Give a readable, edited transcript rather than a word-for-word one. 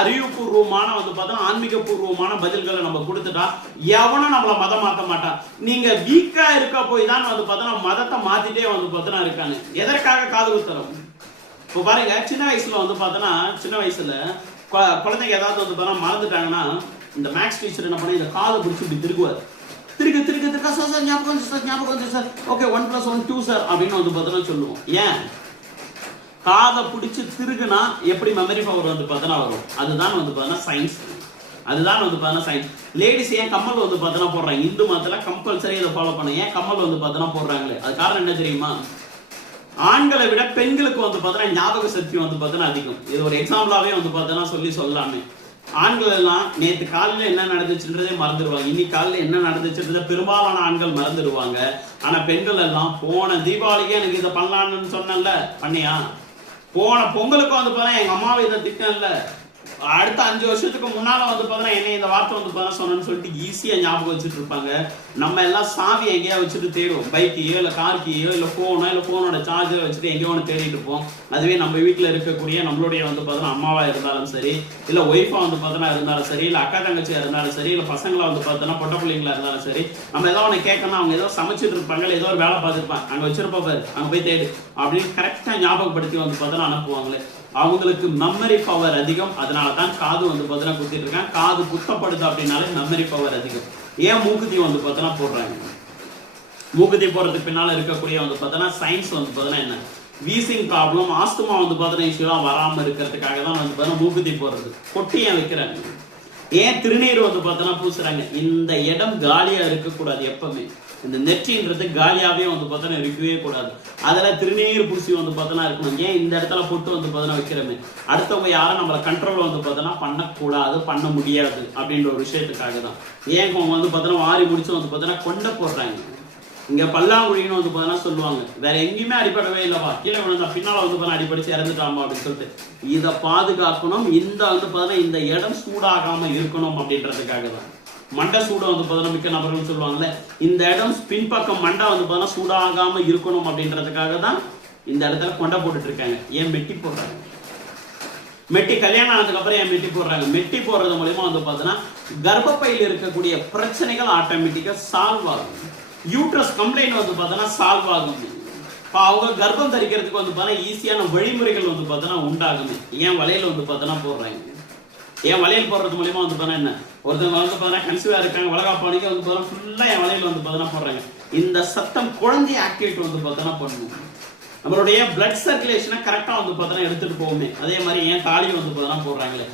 அறிவுபூர்வமான வந்து பார்த்தா ஆன்மீக பூர்வமான பதில்களை நம்ம கொடுத்துட்டா எவனும் நம்மள மதம் மாற்ற மாட்டான். நீங்க வீக்கா இருக்க போய் தான் வந்து பார்த்தா மதத்தை மாத்திட்டே வந்து பார்த்தா இருக்காங்க. எதற்காக காது குத்துறோம்? இப்போ பாருங்க, சின்ன வயசுல வந்து பார்த்தோன்னா சின்ன வயசுல குழந்தைங்க ஏதாவது வந்து பார்த்தா மறந்துட்டாங்கன்னா இந்த மேக்ஸ் டீச்சர் என்ன பண்ணி இந்த காதை பிடிச்சி இப்படி திருக்குவார். திருக்க சார் ஞாபகம் வந்து சார் ஓகே 1+1 2 சார் அப்படின்னு வந்து பார்த்தோன்னா சொல்லுவோம். ஏன் காதை பிடிச்சி திருகுனா எப்படி மெமரி பவர் வந்து பார்த்தோன்னா வரும்? அதுதான் வந்து பார்த்தோன்னா சயின்ஸ். அதுதான் வந்து பார்த்தோன்னா சயின்ஸ். லேடிஸ் ஏன் கம்மல் வந்து பார்த்தோன்னா போடுறாங்க? இந்து மதத்துல கம்பல்சரி இதை ஃபாலோ பண்ண. ஏன் கம்மல் வந்து பார்த்தோன்னா போடுறாங்களே? அது காரணம் என்ன தெரியுமா? ஆண்களை விட பெண்களுக்கு வந்து பார்த்தோன்னா ஞாபக சக்தி வந்து பார்த்தோன்னா அதிகம். இது ஒரு எக்ஸாம்பிளாவே வந்து பார்த்தோன்னா சொல்லலாமே. ஆண்கள் எல்லாம் நேற்று காலையில என்ன நடந்துச்சுன்றதே மறந்துடுவாங்க. இன்னைக்கு காலையில என்ன நடந்துச்சுன்றத பெரும்பாலான ஆண்கள் மறந்துடுவாங்க. ஆனா பெண்கள் எல்லாம் போன தீபாவளிக்கே எனக்கு இதை பண்ணலான்னு சொன்னல, பண்ணியா? போன பொங்கலுக்கு வந்து பார்த்தா எங்க அம்மாவை இதை திட்டல, அடுத்த 5 வருஷத்துக்கு முன்னால வந்து பார்த்தா என்ன இந்த வார்த்தை வந்து பார்த்தா சொன்னு சொல்லிட்டு ஈஸியா ஞாபகம் வச்சுட்டு இருப்பாங்க. நம்ம எல்லாம் சாவி எங்கேயா வச்சுட்டு தேடுவோம். பைக்கையோ இல்லை கார்க்கையோ இல்லை ஃபோனோ இல்லை ஃபோனோட சார்ஜரை வச்சுட்டு எங்கேயோ ஒன்று தேடிட்டு இருப்போம். அதுவே நம்ம வீட்டில் இருக்கக்கூடிய நம்மளுடைய வந்து பார்த்தோன்னா அம்மாவா இருந்தாலும் சரி, இல்லை ஒய்ஃபா வந்து பார்த்தோன்னா இருந்தாலும் சரி, இல்லை அக்கா தங்கச்சியா இருந்தாலும் சரி, இல்லை பசங்களா வந்து பார்த்தோன்னா பொட்ட பிள்ளைங்களா இருந்தாலும் சரி, நம்ம ஏதோ ஒன்று கேட்கணும், அவங்க ஏதோ சமைச்சிட்டு இருப்பாங்க, ஏதோ ஒரு வேலை பார்த்துருப்பாங்க, அங்கே வச்சிருப்பா பாரு, அங்கே போய் தேடு அப்படின்னு கரெக்டாக ஞாபகப்படுத்தி வந்து பார்த்தோன்னா அனுப்புவாங்களே. அவங்களுக்கு மெமரி பவர் அதிகம். அதனால தான் காது வந்து பார்த்தோன்னா குத்திட்டு இருக்காங்க. காது குத்தப்படுது அப்படின்னாலே மெமரி பவர் அதிகம். ஏன் மூக்குத்தி வந்து பார்த்தோன்னா போடுறாங்க? மூக்குத்தி போடுறதுக்கு பின்னால இருக்கக்கூடிய வந்து பார்த்தோன்னா சயின்ஸ் வந்து பார்த்தோன்னா என்ன? வீசிங் ப்ராப்ளம், ஆஸ்துமா வந்து பார்த்தோன்னா இஷ்யூலாம் வராமல் இருக்கிறதுக்காக தான் வந்து பார்த்தோன்னா மூக்குத்தி போடுறது. கொட்டி ஏன் வைக்கிறாங்க? ஏன் திருநீர் வந்து பார்த்தோன்னா பூசுறாங்க? இந்த இடம் காலியா இருக்கக்கூடாது. எப்பவுமே இந்த நெற்றின்றது காலியாவே வந்து பார்த்தோன்னா இருக்கவே கூடாது. அதில் திருநீர் பூசி வந்து பார்த்தோன்னா இருக்கணும். ஏன் இந்த இடத்துல போட்டு வந்து பார்த்தோன்னா வைக்கிறோமே? அடுத்தவங்க யாரும் நம்மளை கண்ட்ரோல் வந்து பார்த்தோன்னா பண்ணக்கூடாது, பண்ண முடியாது அப்படின்ற ஒரு விஷயத்துக்காக தான். ஏன் அவங்க வந்து பார்த்தோன்னா வாரி முடிச்சு வந்து பார்த்தோன்னா கொண்டை போடுறாங்க. இங்க பல்லாங்குழின்னு வந்து பார்த்தோன்னா சொல்லுவாங்க, வேற எங்கேயுமே அடிப்படவே இல்லவா, கீழே விழுந்தா பின்னால வந்து பார்த்தா அடிப்படிச்சு இறந்துட்டாமா அப்படின்னு சொல்லிட்டு இதை பாதுகாக்கணும். இந்த வந்து பார்த்தோன்னா இந்த இடம் சூடாகாம இருக்கணும் அப்படின்றதுக்காக தான். மண்டை சூட வந்து பார்த்தோன்னா மிக்க நபர்கள் சொல்லுவாங்கல்ல, இந்த இடம் பின்பக்கம் மண்டை வந்து பார்த்தோன்னா சூடாகாம இருக்கணும் அப்படின்றதுக்காக தான் இந்த இடத்துல கொண்டை போட்டுட்டு இருக்காங்க. ஏன் மெட்டி போடுறாங்க? மெட்டி கல்யாணம் ஆனதுக்கு அப்புறம் ஏன் மெட்டி போடுறாங்க? மெட்டி போடுறது மூலமா வந்து பார்த்தோன்னா கர்ப்பப்பையில் இருக்கக்கூடிய பிரச்சனைகள் ஆட்டோமேட்டிக்கா சால்வ் ஆகும். யூட்ரஸ் கம்ப்ளைண்ட் வந்து பார்த்தோன்னா சால்வ் ஆகும். அவங்க கர்ப்பம் தரிக்கிறதுக்கு வந்து பார்த்தா ஈஸியான வழிமுறைகள் வந்து பார்த்தோன்னா உண்டாகுது. ஏன் வளையல் வந்து பார்த்தோன்னா போடுறாங்க? ஏன் வளையல் போடுறது மூலியமா வந்து பார்த்தா என்ன? ஒருத்தவங்க வந்து பார்த்தா கன்சீவா இருக்காங்க, வளகாப்பானிக்கு வந்து பார்த்தா ஃபுல்லா என் வளையல் வந்து பார்த்தோன்னா போடுறாங்க. இந்த சத்தம் குழந்தைய ஆக்டிவேட் வந்து பார்த்தோன்னா பண்ணும். நம்மளுடைய பிளட் சர்க்குலேஷனை கரெக்டா வந்து பார்த்தோன்னா எடுத்துட்டு போகுமே. அதே மாதிரி ஏன் தாலி வந்து பார்த்தோன்னா போடுறாங்களே.